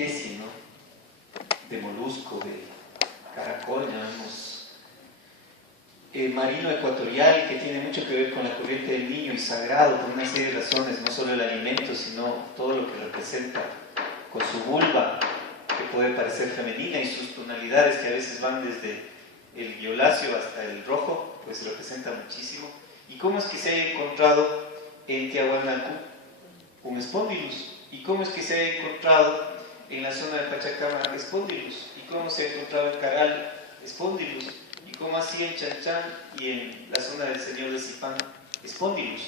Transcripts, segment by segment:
especie, ¿no?, de molusco, de caracol, llamamos marino ecuatorial, que tiene mucho que ver con la corriente del Niño y sagrado por una serie de razones, no solo el alimento, sino todo lo que representa, con su vulva, que puede parecer femenina, y sus tonalidades que a veces van desde el violáceo hasta el rojo, pues representa muchísimo. ¿Y cómo es que se ha encontrado en Tiahuanacu un Spondylus? ¿Y cómo es que se ha encontrado en la zona de Pachacama Spondylus? ¿Y cómo se ha encontrado en Caral Spondylus? ¿Y cómo así en Chanchán y en la zona del Señor de Zipán Spondylus?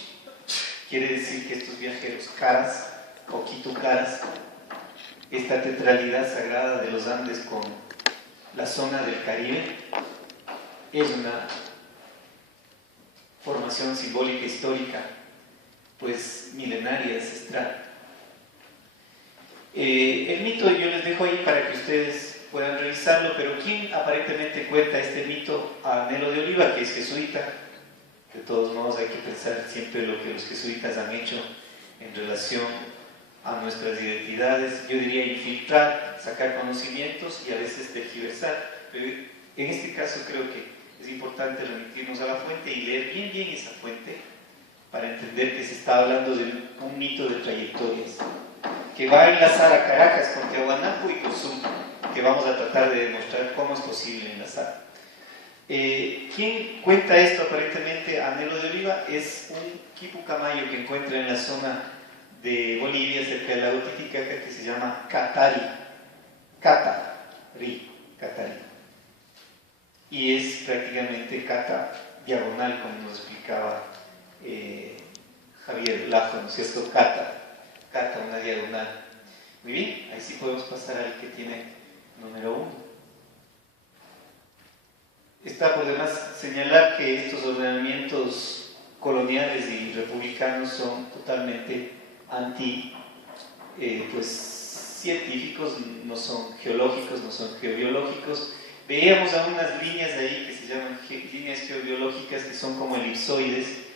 Quiere decir que estos viajeros caras, o quitucaras, esta tetralidad sagrada de los Andes con la zona del Caribe, es una formación simbólica histórica, pues milenaria, ancestral. El mito yo les dejo ahí para que ustedes puedan revisarlo, pero ¿quién aparentemente cuenta este mito? A Nelo de Oliva, que es jesuita. De todos modos hay que pensar siempre lo que los jesuitas han hecho en relación a nuestras identidades. Yo diría infiltrar, sacar conocimientos y a veces tergiversar, pero en este caso creo que es importante remitirnos a la fuente y leer bien esa fuente para entender que se está hablando de un mito de trayectorias que va a enlazar a Caracas con Tiahuanacu y con Suma, que vamos a tratar de demostrar cómo es posible enlazar. ¿Quién cuenta esto aparentemente? Anhelo de Oliva es un quipucamayo que encuentra en la zona de Bolivia, cerca del lago Titicaca, que se llama Catari. Catari. Y es prácticamente cata diagonal, como nos explicaba Javier Lajo, ¿no es cierto? Cata, una diagonal. Muy bien, ahí sí podemos pasar al que tiene número 1. Está por demás señalar que estos ordenamientos coloniales y republicanos son totalmente científicos, no son geológicos, no son geobiológicos. Veíamos a unas líneas ahí que se llaman líneas geobiológicas, que son como elipsoides.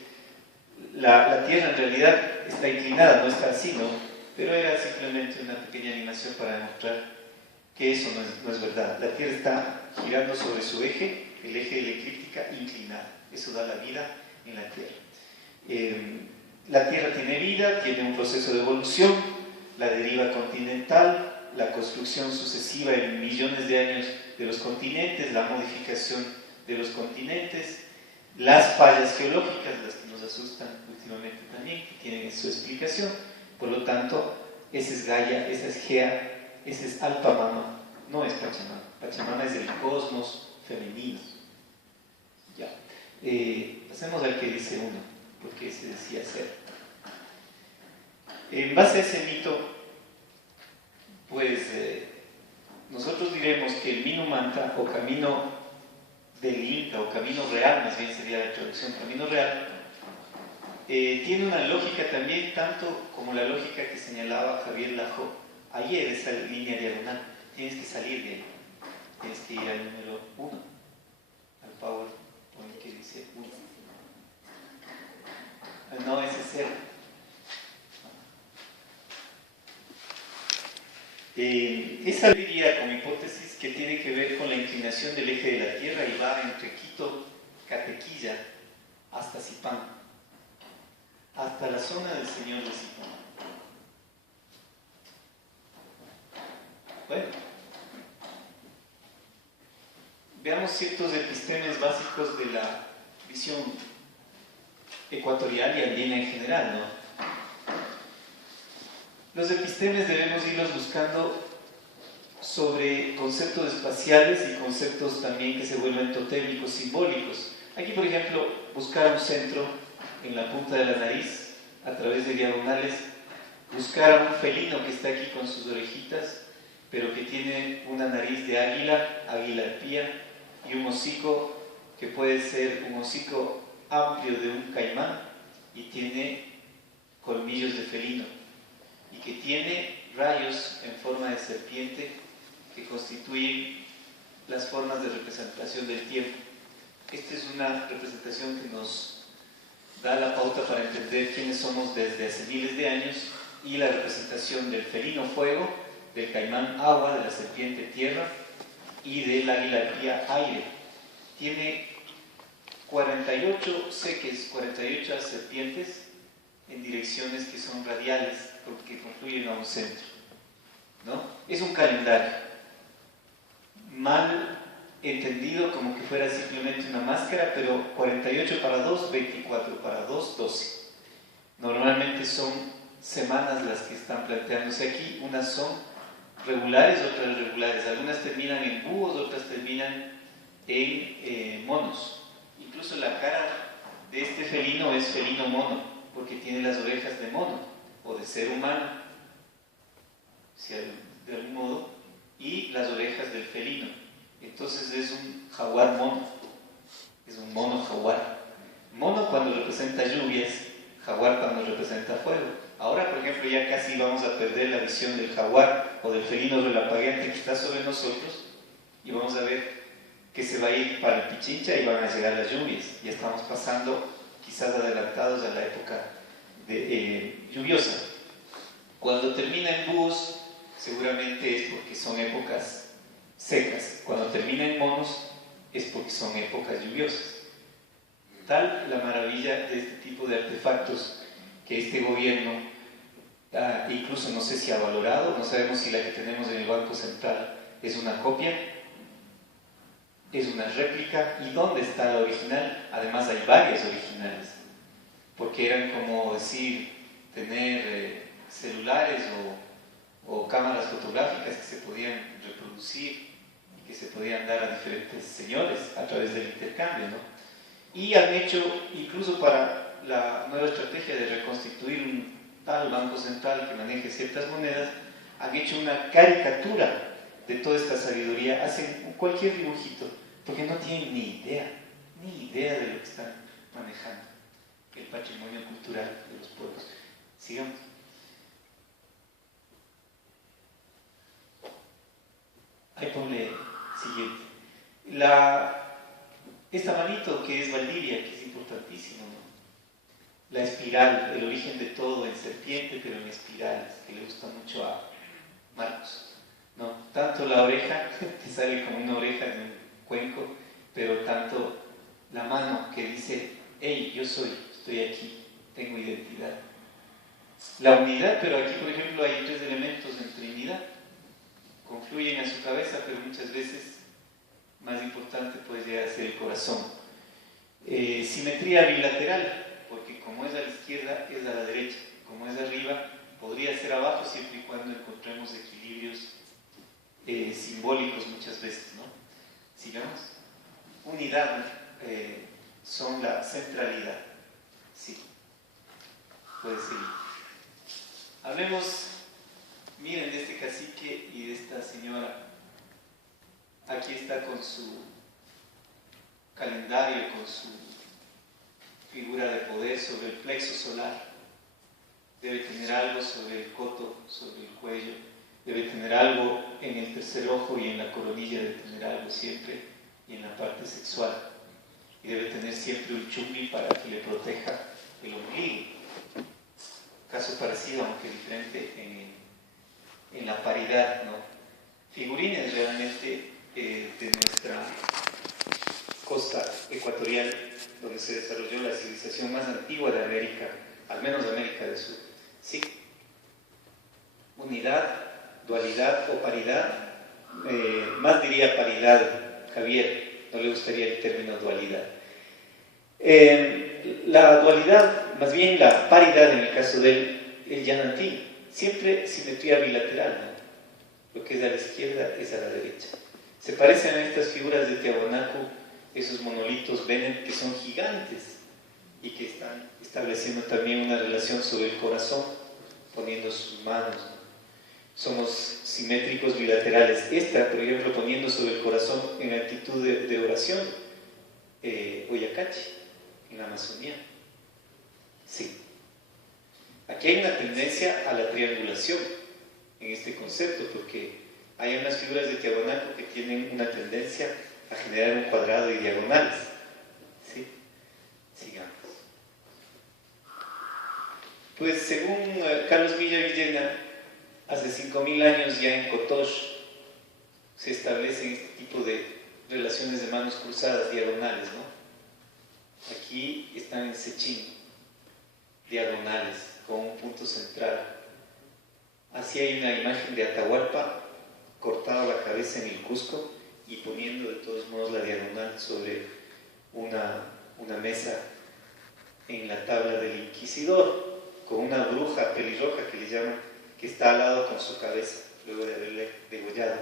La Tierra en realidad está inclinada, no está así, ¿no? Pero era simplemente una pequeña animación para demostrar que eso no es verdad. La Tierra está girando sobre su eje, el eje de la eclíptica inclinada. Eso da la vida en la Tierra. La Tierra tiene vida, tiene un proceso de evolución, la deriva continental, la construcción sucesiva en millones de años de los continentes, la modificación de los continentes, las fallas geológicas, las que nos asustan últimamente también, que tienen su explicación. Por lo tanto, ese es Gaia, ese es Gea, ese es Alpamama, no es Pachamama. Pachamama es el cosmos femenino. Ya. Pasemos al que dice uno, porque ese decía ser. En base a ese mito, pues nosotros diremos que el Minu Mantra, o camino del Inca, o camino real, más bien sería la traducción, camino real, tiene una lógica también, tanto como la lógica que señalaba Javier Lajo ayer, esa línea diagonal. Tienes que salir de ahí, tienes que ir al número 1, al PowerPoint que dice 1. No, ese es 0. Esa diría como hipótesis que tiene que ver con la inclinación del eje de la Tierra y va entre Quito, Catequilla, hasta Zipán, hasta la zona del Señor de Zipán. Bueno, veamos ciertos epistemes básicos de la visión ecuatorial y andina en general, ¿no? Los epistemes debemos irlos buscando sobre conceptos espaciales y conceptos también que se vuelven totémicos, simbólicos. Aquí, por ejemplo, buscar un centro en la punta de la nariz a través de diagonales, buscar a un felino que está aquí con sus orejitas, pero que tiene una nariz de águila, águila arpía, y un hocico que puede ser un hocico amplio de un caimán y tiene colmillos de felino, y que tiene rayos en forma de serpiente que constituyen las formas de representación del tiempo. Esta es una representación que nos da la pauta para entender quiénes somos desde hace miles de años, y la representación del felino fuego del caimán agua, de la serpiente tierra y del águila arpía aire. Tiene 48 seques, 48 serpientes en direcciones que son radiales, porque confluyen a un centro, ¿no? Es un calendario mal entendido como que fuera simplemente una máscara, pero 48 para 2, 24 para 2, 12. Normalmente son semanas las que están planteándose aquí, unas son regulares, otras irregulares, algunas terminan en búhos, otras terminan en monos. Incluso la cara de este felino es felino mono, porque tiene las orejas de mono, o de ser humano, si de algún modo, y las orejas del felino. Entonces es un jaguar mono, es un mono jaguar. Mono cuando representa lluvias, jaguar cuando representa fuego. Ahora, por ejemplo, ya casi vamos a perder la visión del jaguar o del felino relampagueante que está sobre nosotros, y vamos a ver que se va a ir para el Pichincha y van a llegar las lluvias. Ya estamos pasando, quizás adelantados a la época lluviosa. Cuando termina en búhos, seguramente es porque son épocas secas. Cuando termina en monos, es porque son épocas lluviosas. Tal la maravilla de este tipo de artefactos que este gobierno, incluso no sé si ha valorado, no sabemos si la que tenemos en el Banco Central es una copia, es una réplica, y dónde está la original. Además hay varias originales, porque eran como decir, tener celulares o cámaras fotográficas que se podían reproducir y que se podían dar a diferentes señores a través del intercambio, ¿no? Y han hecho, incluso para la nueva estrategia de reconstituir un tal Banco Central que maneje ciertas monedas, han hecho una caricatura de toda esta sabiduría, hacen cualquier dibujito, porque no tienen ni idea de lo que están manejando, el patrimonio cultural de los pueblos. Sigamos. Ahí ponle siguiente. Esta manito que es Valdivia, que es importantísimo, ¿no? La espiral, el origen de todo en serpiente, pero en espirales, que le gusta mucho a Marcos, ¿no? Tanto la oreja, que sale como una oreja de un cuenco, pero tanto la mano que dice, hey, yo estoy aquí, tengo identidad. La unidad, pero aquí por ejemplo hay 3 elementos en Trinidad, confluyen a su cabeza, pero muchas veces más importante puede llegar a ser el corazón. Simetría bilateral, porque como es a la izquierda, es a la derecha, como es arriba, podría ser abajo, siempre y cuando encontremos equilibrios simbólicos muchas veces, ¿no? Sigamos. Unidad son la centralidad. Sí, puede seguir. Hablemos, miren, de este cacique y de esta señora. Aquí está con su calendario, con su figura de poder sobre el plexo solar. Debe tener algo sobre el coto, sobre el cuello. Debe tener algo en el tercer ojo y en la coronilla, debe tener algo siempre, y en la parte sexual. Y debe tener siempre un chumbi para que le proteja el ombligo. Caso parecido, aunque diferente en la paridad, ¿no? Figurines realmente de nuestra costa ecuatorial, donde se desarrolló la civilización más antigua de América, al menos de América del Sur. Sí, unidad, dualidad o paridad, más diría paridad, Javier, no le gustaría el término dualidad. La dualidad, más bien la paridad en el caso del Yanantí, siempre simetría bilateral, ¿no? Lo que es a la izquierda es a la derecha. Se parecen a estas figuras de Tiahuanaco, esos monolitos Bennett que son gigantes y que están estableciendo también una relación sobre el corazón, poniendo sus manos, ¿no? Somos simétricos bilaterales. Esta, por ejemplo, poniendo sobre el corazón en actitud de oración, Oyacachi, en la Amazonía. Sí. Aquí hay una tendencia a la triangulación en este concepto, porque hay unas figuras de Tiahuanaco que tienen una tendencia a generar un cuadrado y diagonales. ¿Sí? Sigamos. Pues según Carlos Milla Villena, Hace 5000 años ya en Kotosh se establecen este tipo de relaciones de manos cruzadas diagonales, ¿no? Aquí están en Sechín, diagonales, con un punto central. Así hay una imagen de Atahualpa cortado la cabeza en el Cusco y poniendo de todos modos la diagonal sobre una mesa en la tabla del inquisidor, con una bruja pelirroja que le llaman, que está al lado con su cabeza, luego de haberle degollado,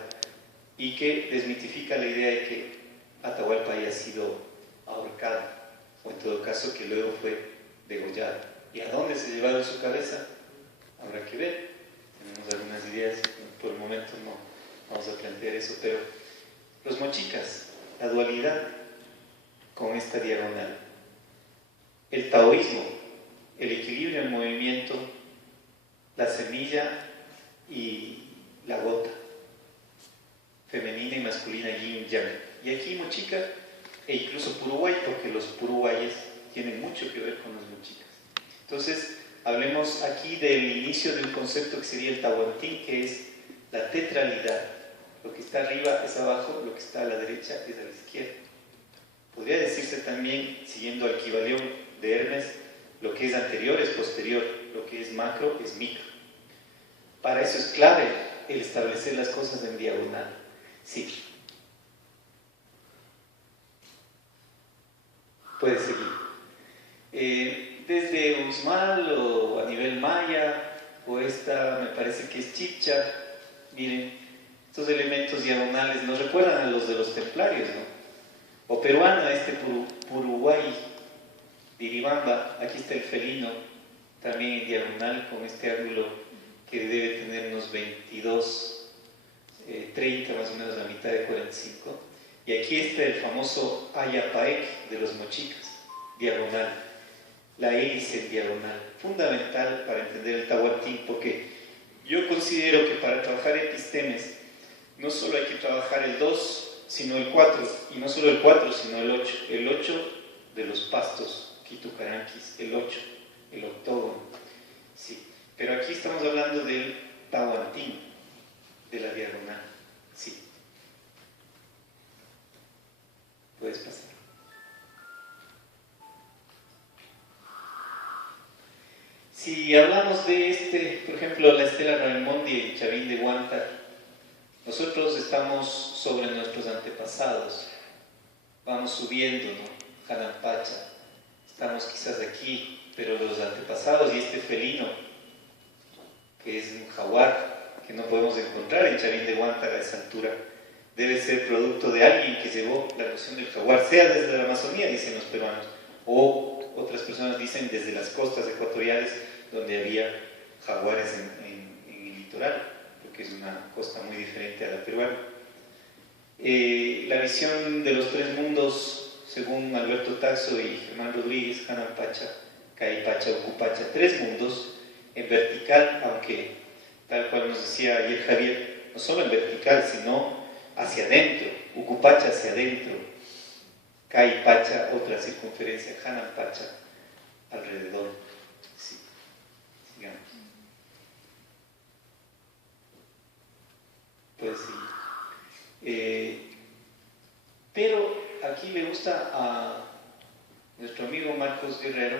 y que desmitifica la idea de que Atahualpa haya sido ahorcado, o en todo caso que luego fue degollado. ¿Y a dónde se llevaron su cabeza? Habrá que ver. Tenemos algunas ideas, por el momento no vamos a plantear eso, pero los mochicas, la dualidad con esta diagonal, el taoísmo, el equilibrio en movimiento, la semilla y la gota, femenina y masculina, yin y yang. Y aquí mochica e incluso puruguay, porque los puruguayes tienen mucho que ver con las mochicas. Entonces, hablemos aquí del inicio de un concepto que sería el tahuantín, que es la tetralidad. Lo que está arriba es abajo, lo que está a la derecha es a la izquierda. Podría decirse también, siguiendo al Kybalión de Hermes, lo que es anterior es posterior, lo que es macro es micro. Para eso es clave el establecer las cosas en diagonal. Sí. Puede seguir. Desde Uxmal o a nivel maya, o esta me parece que es chipcha, miren, estos elementos diagonales nos recuerdan a los de los templarios, ¿no? O peruano, este Puruguay, Diribamba, aquí está el felino, también en diagonal, con este ángulo que debe tener unos 22, 30, más o menos la mitad de 45. Y aquí está el famoso Ayapaek de los mochicas, diagonal, la hélice en diagonal, fundamental para entender el tahuantín, porque yo considero que para trabajar epistemes no solo hay que trabajar el 2, sino el 4, y no solo el 4, sino el 8. El 8 de los pastos, Quitucaranquis, el 8, el octógono. Sí. Pero aquí estamos hablando del tahuantín, de la diagonal. Sí. Puedes pasar. Si hablamos de por ejemplo, la estela Raimondi en Chavín de Huántar, nosotros estamos sobre nuestros antepasados, vamos subiendo, ¿no? Janampacha, estamos quizás aquí, pero los antepasados y este felino, que es un jaguar, que no podemos encontrar en Chavín de Huántar a esa altura, debe ser producto de alguien que llevó la noción del jaguar, sea desde la Amazonía, dicen los peruanos, o otras personas dicen desde las costas ecuatoriales, donde había jaguares en el litoral, que es una costa muy diferente a la peruana. La visión de los tres mundos, según Alberto Taxo y Germán Rodríguez, Janampacha, Caipacha, Ucupacha, tres mundos en vertical, aunque tal cual nos decía ayer Javier, no solo en vertical, sino hacia adentro, Ucupacha hacia adentro, Caipacha, otra circunferencia, Janampacha alrededor. Sí. Sigamos. Puede seguir. Pero aquí le gusta a nuestro amigo Marcos Guerrero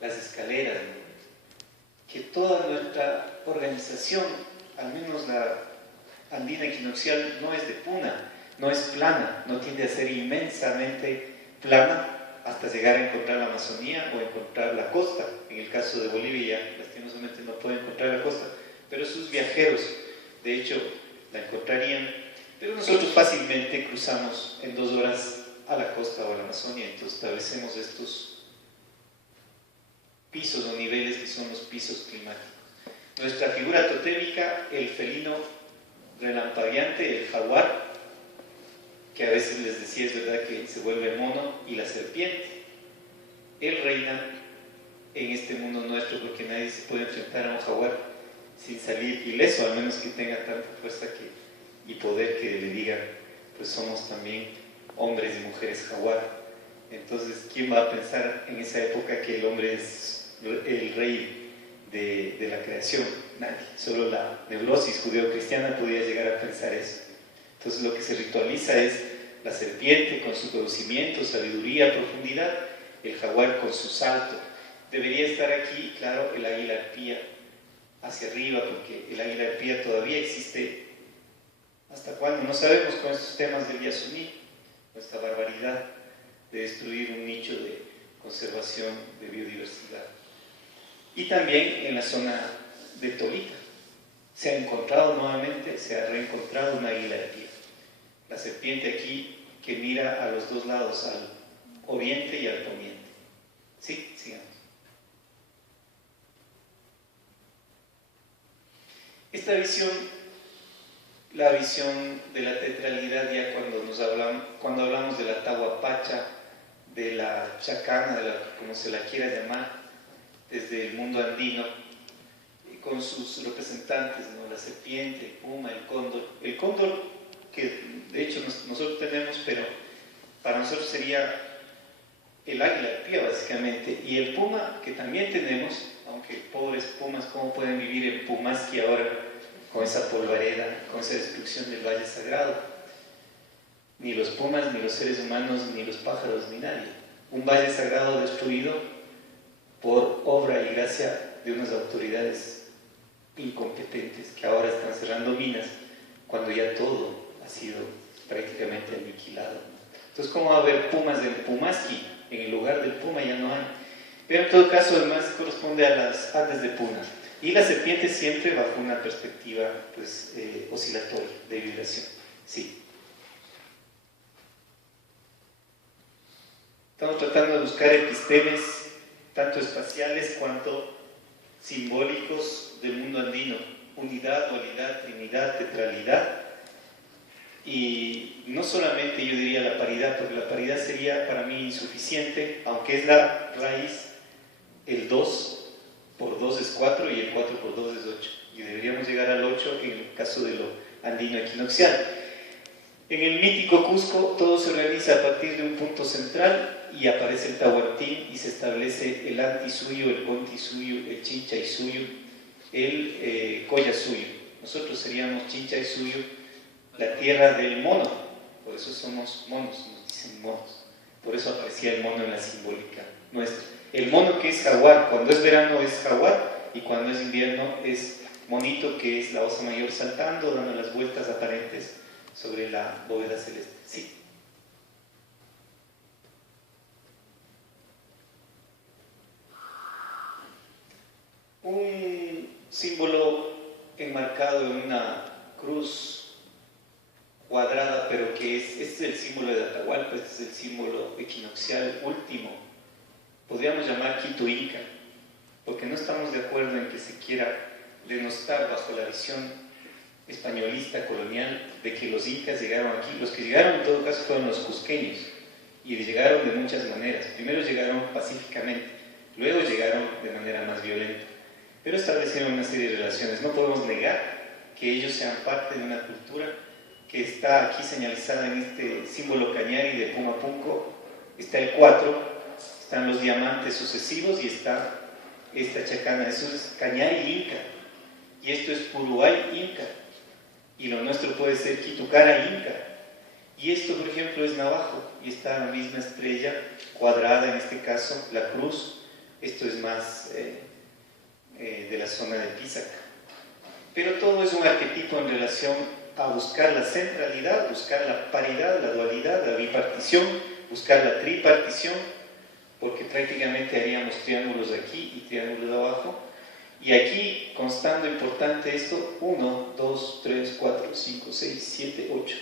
las escaleras, ¿no? Que toda nuestra organización, al menos la andina equinoccial, no es de puna, no es plana, no tiende a ser inmensamente plana hasta llegar a encontrar la Amazonía o encontrar la costa. En el caso de Bolivia, lastimosamente no puede encontrar la costa, pero sus viajeros, de hecho, la encontrarían, pero nosotros fácilmente cruzamos en 2 horas a la costa o a la Amazonía, entonces establecemos estos pisos o niveles que son los pisos climáticos. Nuestra figura totémica, el felino relampagueante, el jaguar, que a veces les decía es verdad que se vuelve mono, y la serpiente. Él reina en este mundo nuestro porque nadie se puede enfrentar a un jaguar sin salir ileso, al menos que tenga tanta fuerza y poder que le diga, pues somos también hombres y mujeres jaguar. Entonces, ¿quién va a pensar en esa época que el hombre es el rey de la creación? nadie. Solo la neurosis judeocristiana podía llegar a pensar eso. Entonces lo que se ritualiza es la serpiente con su conocimiento, sabiduría, profundidad, el jaguar con su salto. Debería estar aquí, claro, el águila arpía hacia arriba, porque el águila arpía todavía existe. ¿Hasta cuándo? No sabemos con estos temas del Yasuní, con esta barbaridad de destruir un nicho de conservación de biodiversidad. Y también en la zona de Tolita se ha encontrado nuevamente, se ha reencontrado una águila arpía. La serpiente aquí que mira a los dos lados, al oriente y al poniente. ¿Sí? Sigamos. Esta visión, la visión de la tetralidad, ya cuando hablamos de la Tahuapacha, de la Chacana, como se la quiera llamar, desde el mundo andino, con sus representantes, ¿no? La serpiente, el puma, el cóndor. El cóndor, que de hecho nosotros tenemos, pero para nosotros sería el águila arpía básicamente, y el puma, que también tenemos, aunque pobres pumas, ¿cómo pueden vivir en Pumasqui ahora con esa polvareda, con esa destrucción del valle sagrado? Ni los pumas, ni los seres humanos, ni los pájaros, ni nadie. Un valle sagrado destruido por obra y gracia de unas autoridades incompetentes que ahora están cerrando minas cuando ya todo ha sido prácticamente aniquilado. Entonces, ¿cómo va a haber pumas en Pumasqui? En el lugar del puma ya no hay. Pero en todo caso, además, corresponde a las Andes de Puna. Y la serpiente siempre bajo una perspectiva pues, oscilatoria, de vibración. Sí. Estamos tratando de buscar epistemes, tanto espaciales cuanto simbólicos del mundo andino. Unidad, dualidad, trinidad, tetralidad. Y no solamente yo diría la paridad, porque la paridad sería para mí insuficiente, aunque es la raíz, el 2 por 2 es 4 y el 4 por 2 es 8. Y deberíamos llegar al 8 en el caso de lo andino equinoccial. En el mítico Cusco todo se organiza a partir de un punto central y aparece el Tahuantín y se establece el Antisuyo, el Contisuyo, el Chinchaysuyo, el Collasuyo. Nosotros seríamos Chinchaysuyo, la tierra del mono, por eso somos monos, nos dicen monos, por eso aparecía el mono en la simbólica nuestra. El mono que es jaguar, cuando es verano es jaguar y cuando es invierno es monito, que es la osa mayor saltando, dando las vueltas aparentes sobre la bóveda celeste. Sí. Un símbolo enmarcado en una cruz cuadrada, pero que este es el símbolo de Atahualpa, este es el símbolo equinoccial último. Podríamos llamar Quito Inca, porque no estamos de acuerdo en que se quiera denostar bajo la visión españolista colonial de que los incas llegaron aquí. Los que llegaron en todo caso fueron los cusqueños, y llegaron de muchas maneras. Primero llegaron pacíficamente, luego llegaron de manera más violenta, pero establecieron una serie de relaciones. No podemos negar que ellos sean parte de una cultura que está aquí señalizada en este símbolo cañari de Pumapunco. Está el 4, están los diamantes sucesivos y está esta chacana. Eso es cañari inca, y esto es Puruay inca, y lo nuestro puede ser Quitucara inca, y esto por ejemplo es navajo, y está la misma estrella cuadrada, en este caso la cruz. Esto es más de la zona de Pisaca, pero todo es un arquetipo en relación a buscar la centralidad, buscar la paridad, la dualidad, la bipartición, buscar la tripartición, porque prácticamente haríamos triángulos aquí y triángulos de abajo. Y aquí, constando importante esto, 1, 2, 3, 4, 5, 6, 7, 8.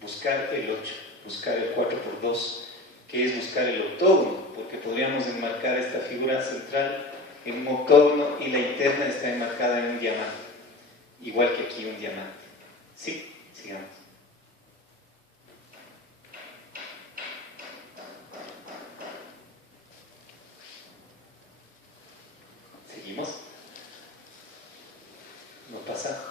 Buscar el 8, buscar el 4 por 2, que es buscar el octógono, porque podríamos enmarcar esta figura central en un octógono y la interna está enmarcada en un diamante, igual que aquí un diamante. Sí, sigamos. ¿Seguimos? No pasa.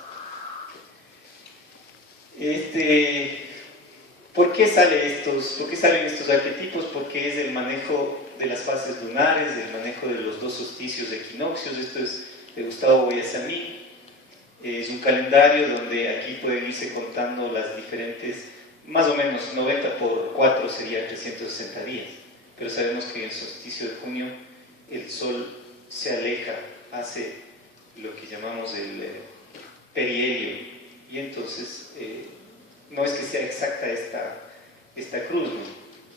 ¿Por qué salen estos arquetipos? Porque es el manejo de las fases lunares, del manejo de los dos solsticios de equinoccios. Esto es de Gustavo Boyasamí. Es un calendario donde aquí pueden irse contando las diferentes, más o menos 90 por 4 serían 360 días, pero sabemos que en el solsticio de junio el sol se aleja, hace lo que llamamos el perihelio, y entonces no es que sea exacta esta cruz, ¿no?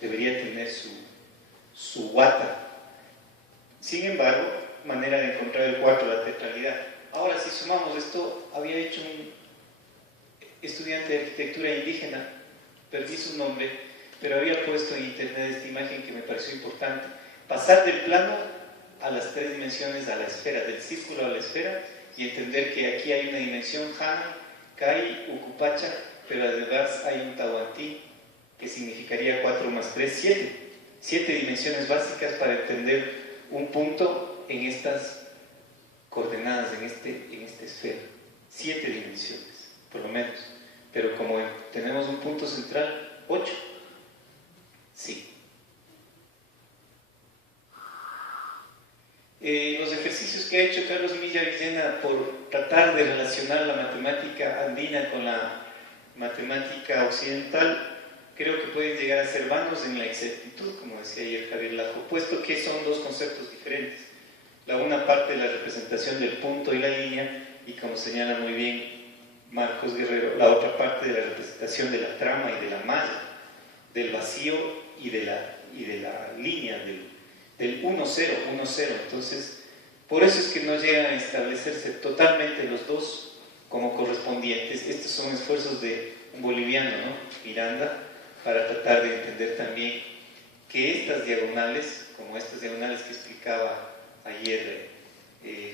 Debería tener su guata. Sin embargo, manera de encontrar el cuarto, la tetralidad. Ahora, si sumamos esto, había hecho un estudiante de arquitectura indígena, perdí su nombre, pero había puesto en internet esta imagen que me pareció importante: pasar del plano a las 3 dimensiones, a la esfera, del círculo a la esfera, y entender que aquí hay una dimensión Jana, Kai, Ucupacha, pero además hay un Tahuantí, que significaría 4 más 3, 7. 7 dimensiones básicas para entender un punto en estas coordenadas, en esta esfera. 7 dimensiones, por lo menos. Pero como tenemos un punto central, 8. Sí. Los ejercicios que ha hecho Carlos Milla Villena por tratar de relacionar la matemática andina con la matemática occidental, creo que pueden llegar a ser vanos en la exactitud, como decía ayer Javier Lajo, puesto que son dos conceptos diferentes. La una parte de la representación del punto y la línea, y como señala muy bien Marcos Guerrero, la otra parte de la representación de la trama y de la malla, del vacío y de la línea, del 1-0, 1-0. Entonces, por eso es que no llegan a establecerse totalmente los dos como correspondientes. Estos son esfuerzos de un boliviano, ¿no?, Miranda, para tratar de entender también que estas diagonales, como estas diagonales que explicaba ayer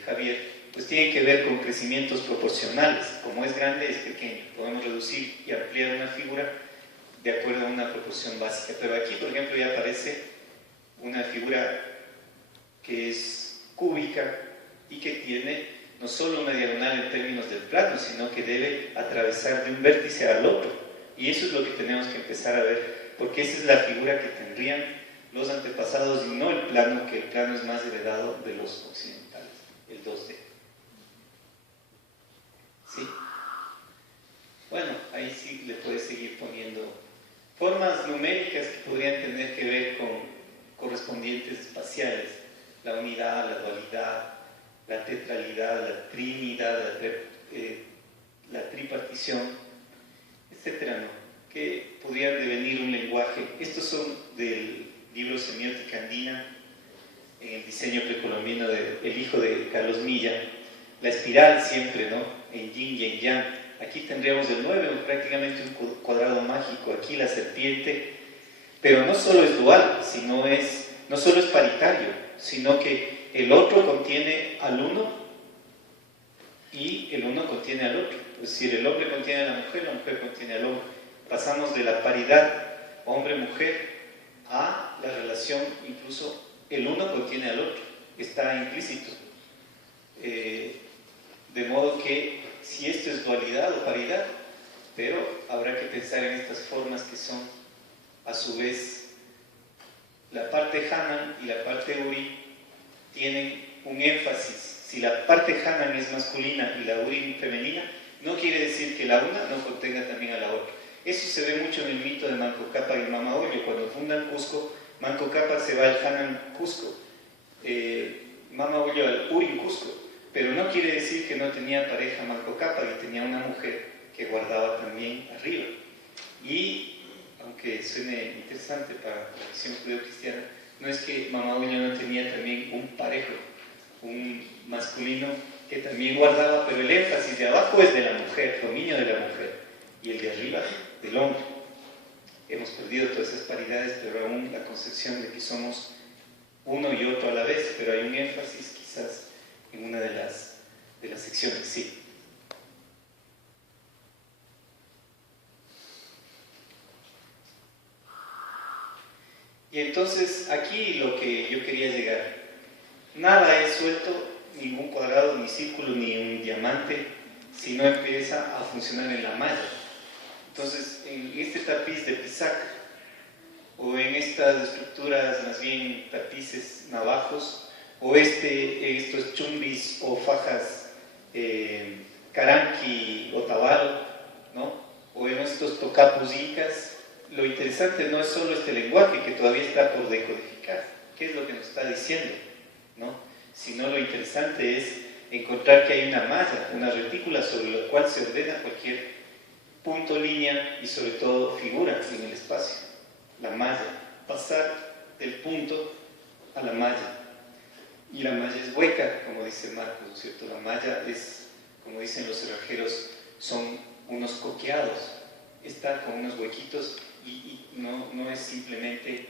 Javier, pues tienen que ver con crecimientos proporcionales. Como es grande, es pequeño. Podemos reducir y ampliar una figura de acuerdo a una proporción básica. Pero aquí, por ejemplo, ya aparece una figura que es cúbica y que tiene no solo una diagonal en términos del plano, sino que debe atravesar de un vértice al otro. Y eso es lo que tenemos que empezar a ver, porque esa es la figura que tendrían los antepasados y no el plano, que el plano es más heredado de los occidentales, el 2D. ¿Sí? Bueno, ahí sí le puedes seguir poniendo formas numéricas que podrían tener que ver con correspondientes espaciales: la unidad, la dualidad, la tetralidad, la trinidad, la tripartición, etcétera, ¿no?, que podrían devenir un lenguaje. Estos son del libro Semiótica Andina, en el diseño precolombino del hijo de Carlos Milla. La espiral siempre, ¿no?, en yin y en yang. Aquí tendríamos el 9, prácticamente un cuadrado mágico. Aquí la serpiente, pero no solo es dual, no solo es paritario, sino que el otro contiene al uno y el uno contiene al otro. Es decir, el hombre contiene a la mujer contiene al hombre. Pasamos de la paridad hombre-mujer a la relación, incluso el uno contiene al otro, está implícito. De modo que si esto es dualidad o paridad, pero habrá que pensar en estas formas que son a su vez la parte Hanan y la parte Uri tienen un énfasis. Si la parte Hanan es masculina y la Uri femenina, no quiere decir que la una no contenga también a la otra. Eso se ve mucho en el mito de Manco Cápac y Mama Ollo. Cuando fundan Cusco, Manco Cápac se va al Hanan Cusco, Mama Ollo al Uri Cusco, pero no quiere decir que no tenía pareja Manco Cápac y tenía una mujer que guardaba también arriba. Y aunque suene interesante para la visión judeo-cristiana, no es que Mama Ollo no tenía también un parejo, un masculino que también guardaba, pero el énfasis de abajo es de la mujer, dominio de la mujer, y el de arriba del hombre. Hemos perdido todas esas paridades, pero aún la concepción de que somos uno y otro a la vez, pero hay un énfasis quizás en una de las secciones, sí. Y entonces aquí lo que yo quería llegar: nada es suelto, ningún cuadrado, ni círculo, ni un diamante, si no empieza a funcionar en la malla. Entonces, en este tapiz de Pisac, o en estas estructuras más bien tapices navajos, o estos chumbis o fajas caranqui o tabalo, ¿no? O en estos tocapos incas. Lo interesante no es solo este lenguaje que todavía está por decodificar, qué es lo que nos está diciendo, ¿no? Sino lo interesante es encontrar que hay una malla, una retícula sobre la cual se ordena cualquier punto, línea y sobre todo figura en el espacio. La malla, pasar del punto a la malla. Y la malla es hueca, como dice Marcos, ¿no es cierto? La malla es, como dicen los cerrajeros, son unos coqueados, está con unos huequitos y no es simplemente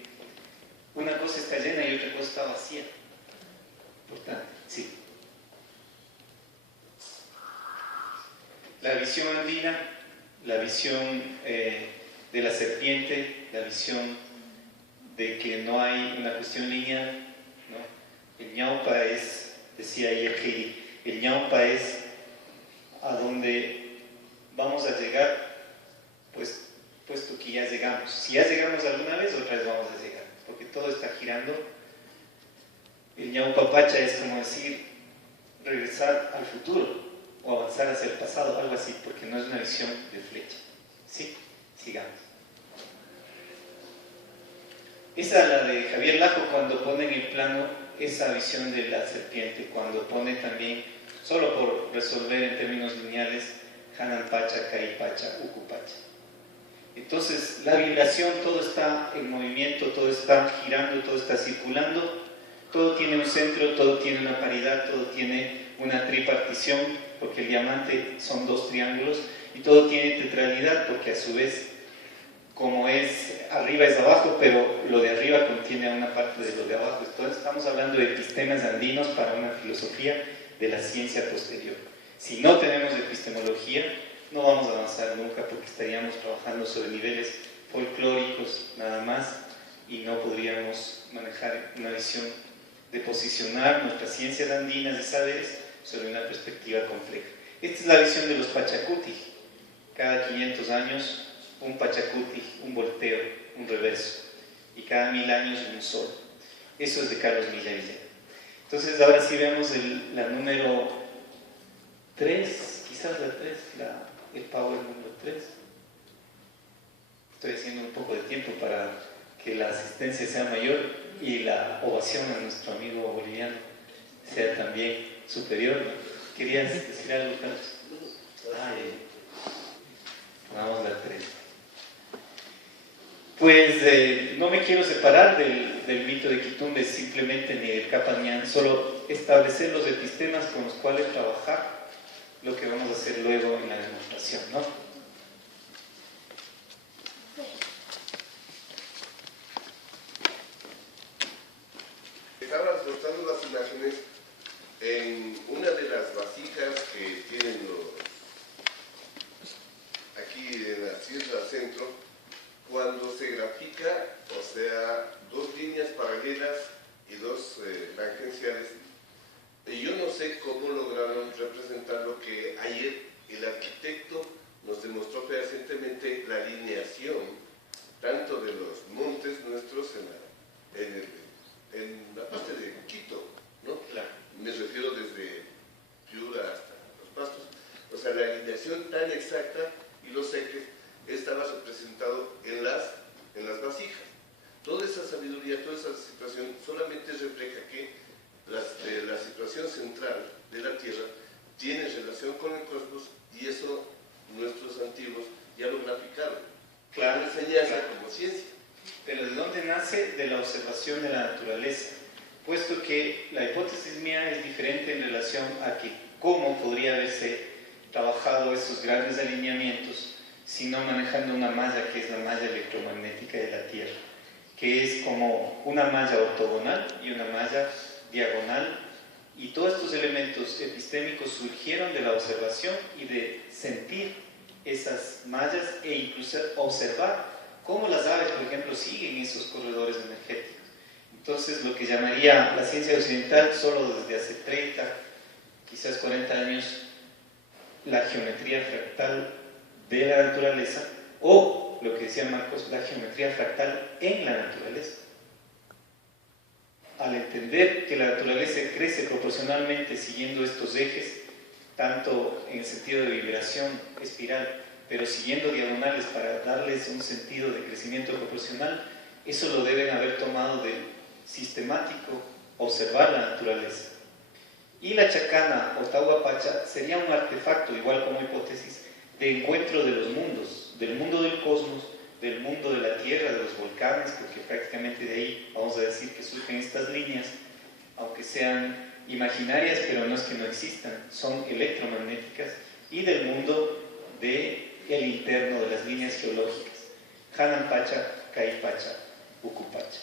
una cosa está llena y otra cosa está vacía. Importante, sí. La visión andina, la visión de la serpiente, la visión de que no hay una cuestión lineal, ¿no? El ñaupa es, decía ayer Heidi, el ñaupa es a donde vamos a llegar, pues, puesto que ya llegamos. Si ya llegamos alguna vez, otra vez vamos a llegar, porque todo está girando. El ñaupa pacha es como decir, regresar al futuro, o avanzar hacia el pasado, algo así, porque no es una visión de flecha. ¿Sí? Sigamos. Esa es la de Javier Lajo cuando pone en el plano esa visión de la serpiente, cuando pone también, solo por resolver en términos lineales, Hanan Pacha, Kai Pacha, Uku Pacha. Entonces, la vibración, todo está en movimiento, todo está girando, todo está circulando, todo tiene un centro, todo tiene una paridad, todo tiene una tripartición, porque el diamante son dos triángulos, y todo tiene tetralidad, porque a su vez, como es arriba es abajo, pero lo de arriba contiene una parte de lo de abajo. Entonces estamos hablando de epistemas andinos para una filosofía de la ciencia posterior. Si no tenemos epistemología, no vamos a avanzar nunca, porque estaríamos trabajando sobre niveles folclóricos nada más, y no podríamos manejar una visión de posicionar nuestras ciencias andinas de saberes sobre una perspectiva compleja. Esta es la visión de los Pachacuti. Cada 500 años un Pachacuti, un volteo, un reverso, y cada 1000 años un sol. Eso es de Carlos Milla Villena. Entonces ahora sí vemos la número 3, quizás la 3, el power número 3. Estoy haciendo un poco de tiempo para que la asistencia sea mayor y la ovación a nuestro amigo boliviano sea también superior, ¿no? ¿Querías decir algo, Carlos? Vamos a la 3. Pues no me quiero separar del mito de Quitumbe, simplemente ni del Capanián, solo establecer los epistemas con los cuales trabajar lo que vamos a hacer luego en la demostración, ¿no? Estaba mostrando las imágenes en una de las vasijas que tienen aquí en la Sierra Centro, cuando se grafica, o sea, dos líneas paralelas y dos tangenciales. Y yo no sé cómo lograron representar lo que ayer el arquitecto nos demostró fehacientemente, la alineación tanto de los montes nuestros en la parte de Quito, ¿no? Claro. Me refiero desde Piura hasta Los Pastos. O sea, la alineación tan exacta, y lo sé que estaba representado en las vasijas. Toda esa sabiduría, toda esa situación solamente refleja que la situación central de la Tierra tiene relación con el cosmos, y eso nuestros antiguos ya lo graficaron. Claro, como enseñanza, claro. como ciencia. Pero ¿de dónde nace? De la observación de la naturaleza, puesto que la hipótesis mía es diferente en relación a que cómo podría haberse trabajado esos grandes alineamientos si no manejando una malla que es la malla electromagnética de la Tierra, que es como una malla ortogonal y una malla diagonal, y todos estos elementos epistémicos surgieron de la observación y de sentir esas mallas e incluso observar cómo las aves, por ejemplo, siguen esos corredores energéticos. Entonces, lo que llamaría la ciencia occidental, solo desde hace 30, quizás 40 años, la geometría fractal de la naturaleza, o lo que decía Marcos, la geometría fractal en la naturaleza. al entender que la naturaleza crece proporcionalmente siguiendo estos ejes, tanto en el sentido de vibración espiral, pero siguiendo diagonales para darles un sentido de crecimiento proporcional, eso lo deben haber tomado del sistemático observar la naturaleza. Y la chacana o Tahuapacha sería un artefacto, igual como hipótesis, de encuentro de los mundos, del mundo del cosmos, del mundo de la Tierra, de los volcanes, porque prácticamente de ahí vamos a decir que surgen estas líneas, aunque sean imaginarias, pero no es que no existan, son electromagnéticas, y del mundo del interno de las líneas geológicas, Hananpacha, Caipacha, Ucupacha.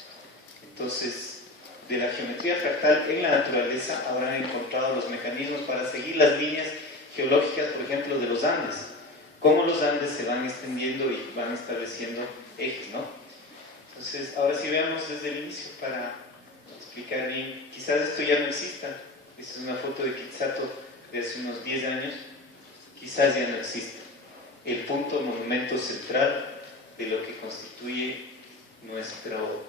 Entonces, de la geometría fractal en la naturaleza habrán encontrado los mecanismos para seguir las líneas geológicas, por ejemplo, de los Andes, cómo los Andes se van extendiendo y van estableciendo ejes, ¿no? Entonces, ahora sí veamos desde el inicio para explicar bien. Quizás esto ya no exista. Esta es una foto de Quitzato de hace unos 10 años. Quizás ya no exista. El punto monumento central de lo que constituye nuestro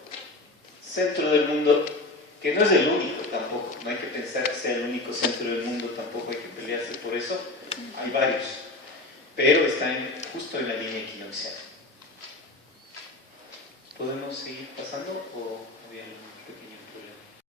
centro del mundo, que no es el único tampoco. No hay que pensar que sea el único centro del mundo, tampoco hay que pelearse por eso. Hay varios. Pero está justo en la línea equinoccial. ¿Podemos seguir pasando o había algún pequeño problema?